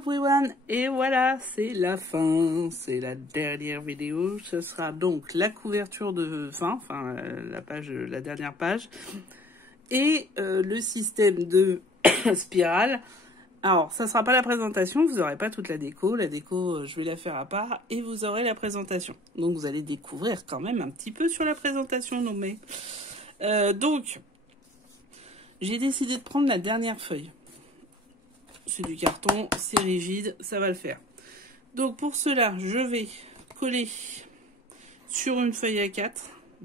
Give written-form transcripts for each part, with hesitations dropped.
everyone, et voilà, c'est la fin, c'est la dernière vidéo. Ce sera donc la couverture de fin, enfin la page, la dernière page, et le système de spirale. Alors, ça sera pas la présentation, vous n'aurez pas toute la déco. La déco, je vais la faire à part, et vous aurez la présentation. Donc, vous allez découvrir quand même un petit peu sur la présentation, non mais. Donc, j'ai décidé de prendre la dernière feuille. C'est du carton, c'est rigide, ça va le faire. Donc pour cela, je vais coller sur une feuille A4.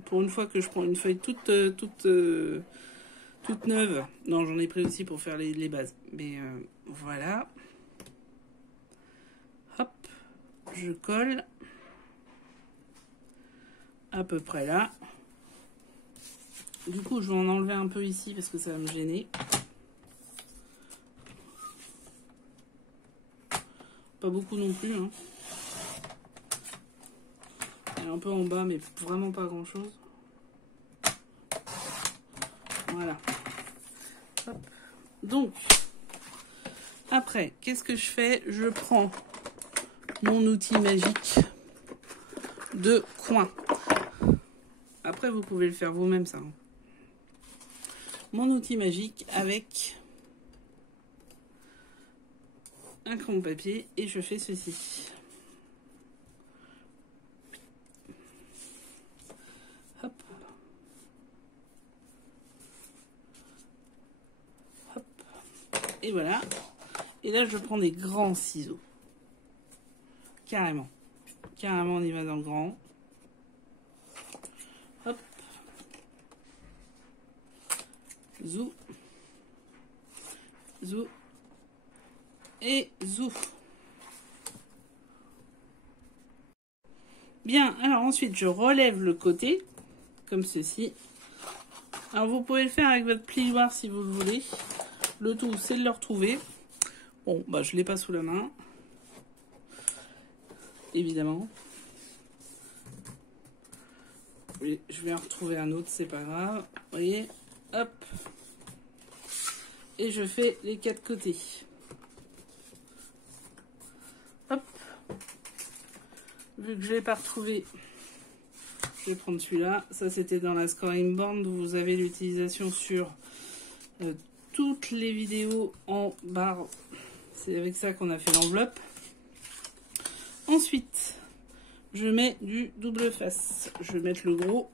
Pour une fois que je prends une feuille toute neuve. Non, j'en ai pris aussi pour faire les bases. Mais voilà. Hop, je colle. À peu près là. Du coup, je vais en enlever un peu ici parce que ça va me gêner. Pas beaucoup non plus. Hein. Et un peu en bas, mais vraiment pas grand chose. Voilà. Hop. Donc, après, qu'est-ce que je fais? Je prends mon outil magique de coin. Après, vous pouvez le faire vous-même, ça. Mon outil magique avec un crayon papier et je fais ceci. Hop. Hop. Et voilà. Et là, je prends des grands ciseaux. Carrément. Carrément, on y va dans le grand. Hop. Zou. Zou. Et zou. Bien, alors ensuite je relève le côté, comme ceci. Alors vous pouvez le faire avec votre plioir si vous le voulez. Le tout c'est de le retrouver. Bon, bah je l'ai pas sous la main. Évidemment. Oui, je vais en retrouver un autre, c'est pas grave. Vous voyez, hop. Et je fais les quatre côtés. Hop. Vu que je ne l'ai pas retrouvé, je vais prendre celui-là. Ça, c'était dans la scoring board où vous avez l'utilisation sur toutes les vidéos en barre. C'est avec ça qu'on a fait l'enveloppe. Ensuite, je mets du double face. Je vais mettre le gros,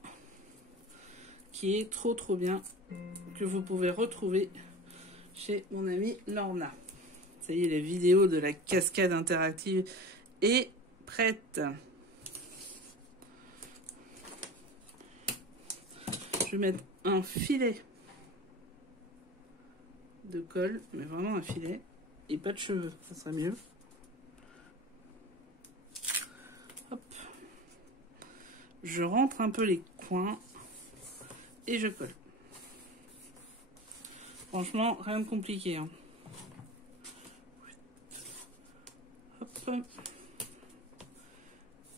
qui est trop bien, que vous pouvez retrouver chez mon amie Lorna. Ça y est, la vidéo de la cascade interactive est prête. Je vais mettre un filet de colle, mais vraiment un filet, et pas de cheveux, ça serait mieux. Hop. Je rentre un peu les coins et je colle. Franchement, rien de compliqué. Hein. Hop.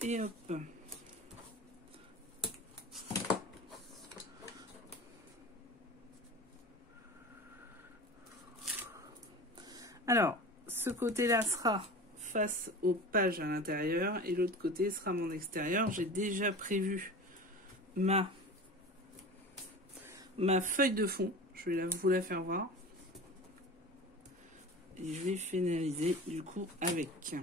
Et hop. Alors, ce côté-là sera face aux pages à l'intérieur et l'autre côté sera mon extérieur. J'ai déjà prévu ma feuille de fond. Je vais vous la faire voir. Et je vais finaliser du coup avec.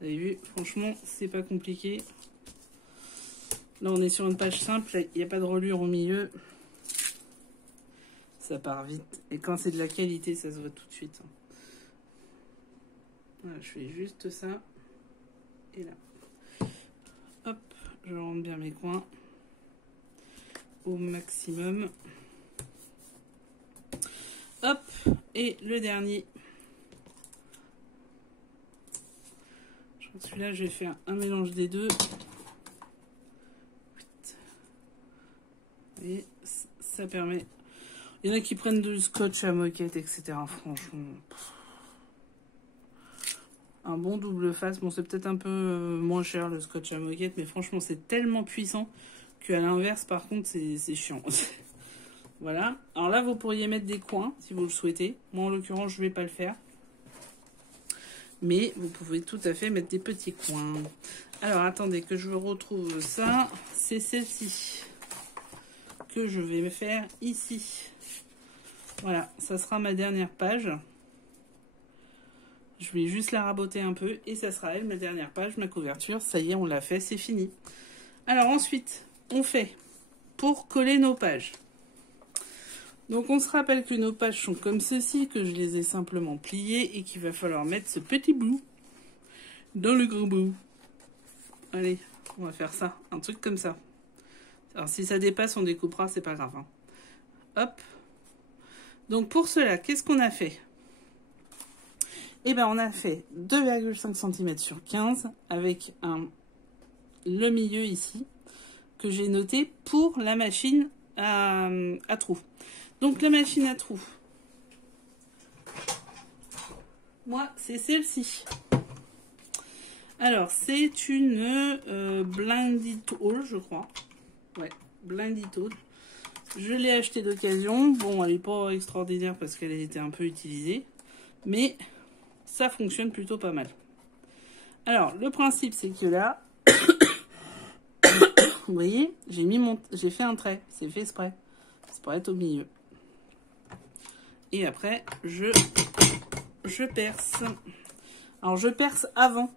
Vous avez vu, franchement, c'est pas compliqué. Là, on est sur une page simple, il n'y a pas de reliure au milieu. Ça part vite. Et quand c'est de la qualité, ça se voit tout de suite. Voilà, je fais juste ça. Et là. Hop, je rentre bien mes coins. Au maximum. Hop, et le dernier. Celui-là, je vais faire un mélange des deux. Et ça permet. Il y en a qui prennent du scotch à moquette, etc. Franchement. Un bon double face. Bon, c'est peut-être un peu moins cher le scotch à moquette, mais franchement, c'est tellement puissant qu'à l'inverse, par contre, c'est chiant. Voilà. Alors là, vous pourriez mettre des coins si vous le souhaitez. Moi, en l'occurrence, je ne vais pas le faire. Mais vous pouvez tout à fait mettre des petits coins. Alors, attendez que je retrouve ça. C'est celle-ci que je vais faire ici. Voilà, ça sera ma dernière page. Je vais juste la raboter un peu et ça sera elle, ma dernière page, ma couverture. Ça y est, on l'a fait, c'est fini. Alors ensuite, on fait pour coller nos pages. Donc on se rappelle que nos pages sont comme ceci, que je les ai simplement pliées et qu'il va falloir mettre ce petit bout dans le gros bout. Allez, on va faire ça, un truc comme ça. Alors si ça dépasse, on découpera, c'est pas grave. Hein. Hop. Donc pour cela, qu'est-ce qu'on a fait? Eh bien on a fait 2,5 cm sur 15 avec le milieu ici que j'ai noté pour la machine à trous. Donc la machine à trous, moi c'est celle-ci. Alors c'est une Blended Tool, je crois. Ouais, Blended Tool. Je l'ai achetée d'occasion. Bon, elle n'est pas extraordinaire parce qu'elle a été un peu utilisée, mais ça fonctionne plutôt pas mal. Alors le principe c'est que là, vous voyez, j'ai fait un trait, c'est fait exprès. C'est pour être au milieu. Et après, je perce. Alors, je perce avant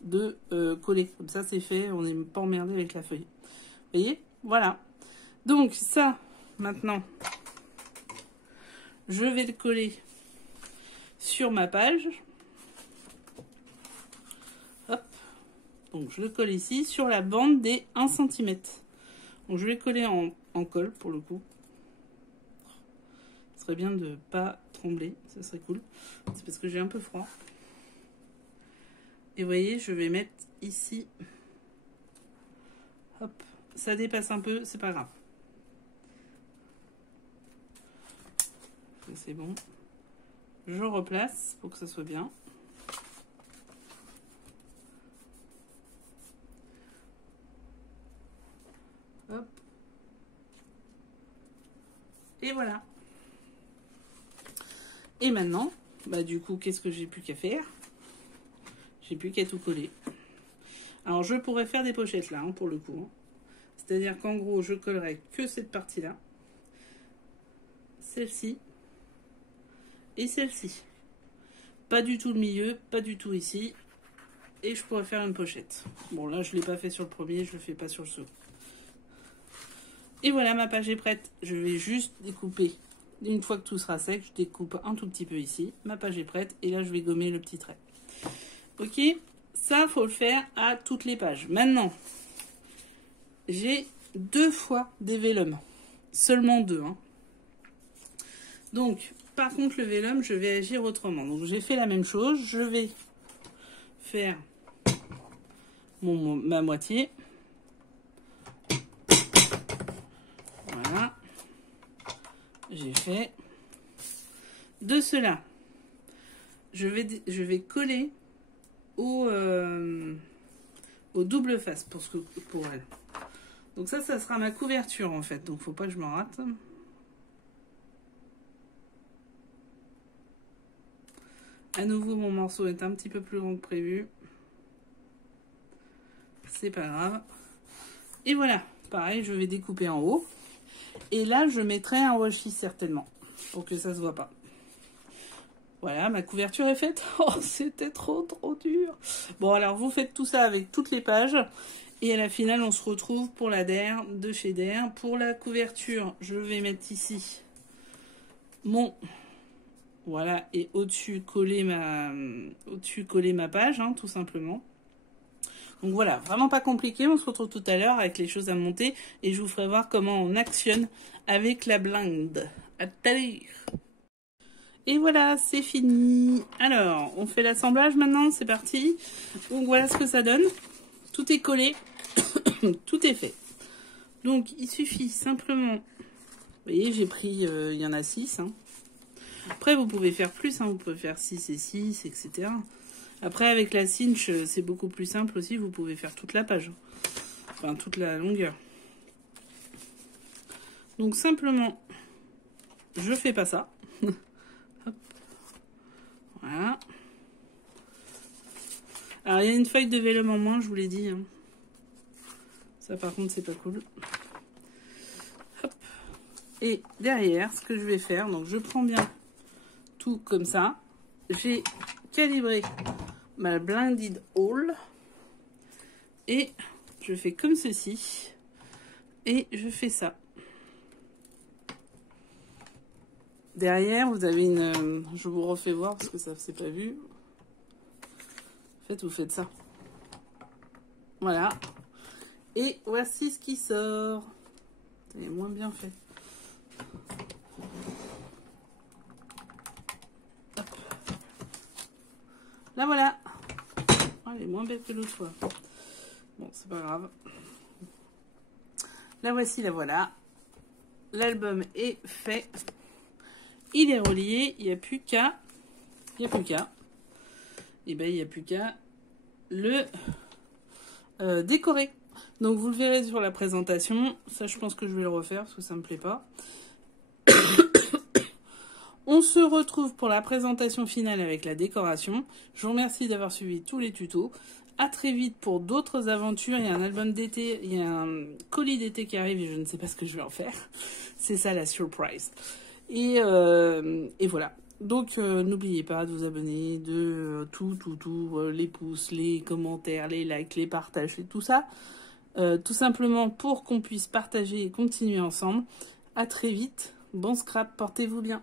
de coller. Comme ça, c'est fait. On n'est pas emmerdé avec la feuille. Vous voyez? Voilà. Donc, ça, maintenant, je vais le coller sur ma page. Hop. Donc, je le colle ici, sur la bande des 1 cm. Donc, je vais coller en colle, pour le coup. Ce serait bien de ne pas trembler, ça serait cool. C'est parce que j'ai un peu froid. Et vous voyez, je vais mettre ici. Hop, ça dépasse un peu, c'est pas grave. C'est bon. Je replace pour que ça soit bien. Hop. Et voilà. Et maintenant, bah du coup, qu'est-ce que j'ai plus qu'à faire? J'ai plus qu'à tout coller. Alors, je pourrais faire des pochettes là, hein, pour le coup. C'est-à-dire qu'en gros, je collerai que cette partie-là. Celle-ci. Et celle-ci. Pas du tout le milieu, pas du tout ici. Et je pourrais faire une pochette. Bon, là, je ne l'ai pas fait sur le premier, je ne le fais pas sur le second. Et voilà, ma page est prête. Je vais juste découper. Une fois que tout sera sec, je découpe un tout petit peu ici. Ma page est prête. Et là, je vais gommer le petit trait. Ok, ça, faut le faire à toutes les pages. Maintenant, j'ai 2 fois des vélums. Seulement 2. Hein. Donc, par contre, le vélum, je vais agir autrement. Donc, j'ai fait la même chose. Je vais faire ma moitié. Voilà. J'ai fait. De cela, je vais coller au double face pour elle. Donc ça sera ma couverture en fait. Donc faut pas que je m'en rate. À nouveau, mon morceau est un petit peu plus long que prévu. C'est pas grave. Et voilà. Pareil, je vais découper en haut. Et là, je mettrai un washi certainement. Pour que ça se voit pas. Voilà, ma couverture est faite. Oh, c'était trop dur. Bon, alors vous faites tout ça avec toutes les pages. Et à la finale, on se retrouve pour la DER de chez DER. Pour la couverture, je vais mettre ici mon... Voilà, et au-dessus coller ma page, hein, tout simplement. Donc voilà, vraiment pas compliqué. On se retrouve tout à l'heure avec les choses à monter. Et je vous ferai voir comment on actionne avec la blinde. À tout à l'heure. Et voilà, c'est fini. Alors, on fait l'assemblage maintenant, c'est parti. Donc voilà ce que ça donne. Tout est collé, tout est fait. Donc il suffit simplement, vous voyez, j'ai pris, il y en a 6. Hein. Après, vous pouvez faire plus, hein. Vous pouvez faire 6 et 6, etc. Après, avec la cinch, c'est beaucoup plus simple aussi, vous pouvez faire toute la page. Enfin, toute la longueur. Donc simplement, je fais pas ça. Hop. Voilà. Alors, il y a une feuille de vélum en moins, je vous l'ai dit. Hein. Ça, par contre, c'est pas cool. Hop. Et derrière, ce que je vais faire, donc je prends bien tout comme ça. J'ai calibré ma blended hole. Et je fais comme ceci. Et je fais ça. Derrière, vous avez une... Je vous refais voir parce que ça ne s'est pas vu. En fait, vous faites ça. Voilà. Et voici ce qui sort. C'est moins bien fait. Hop. Là, voilà. Oh, elle est moins belle que l'autre fois. Bon, c'est pas grave. La voici, la voilà. L'album est fait. Il est relié. Il n'y a plus qu'à... Il n'y a plus qu'à... Et ben, il n'y a plus qu'à le décorer. Donc, vous le verrez sur la présentation. Ça, je pense que je vais le refaire parce que ça me plaît pas. On se retrouve pour la présentation finale avec la décoration. Je vous remercie d'avoir suivi tous les tutos. À très vite pour d'autres aventures. Il y a un album d'été, il y a un colis d'été qui arrive et je ne sais pas ce que je vais en faire. C'est ça la surprise. Et voilà. Donc n'oubliez pas de vous abonner, de tout, les pouces, les commentaires, les likes, les partages et tout ça. Tout simplement pour qu'on puisse partager et continuer ensemble. À très vite. Bon scrap, portez-vous bien.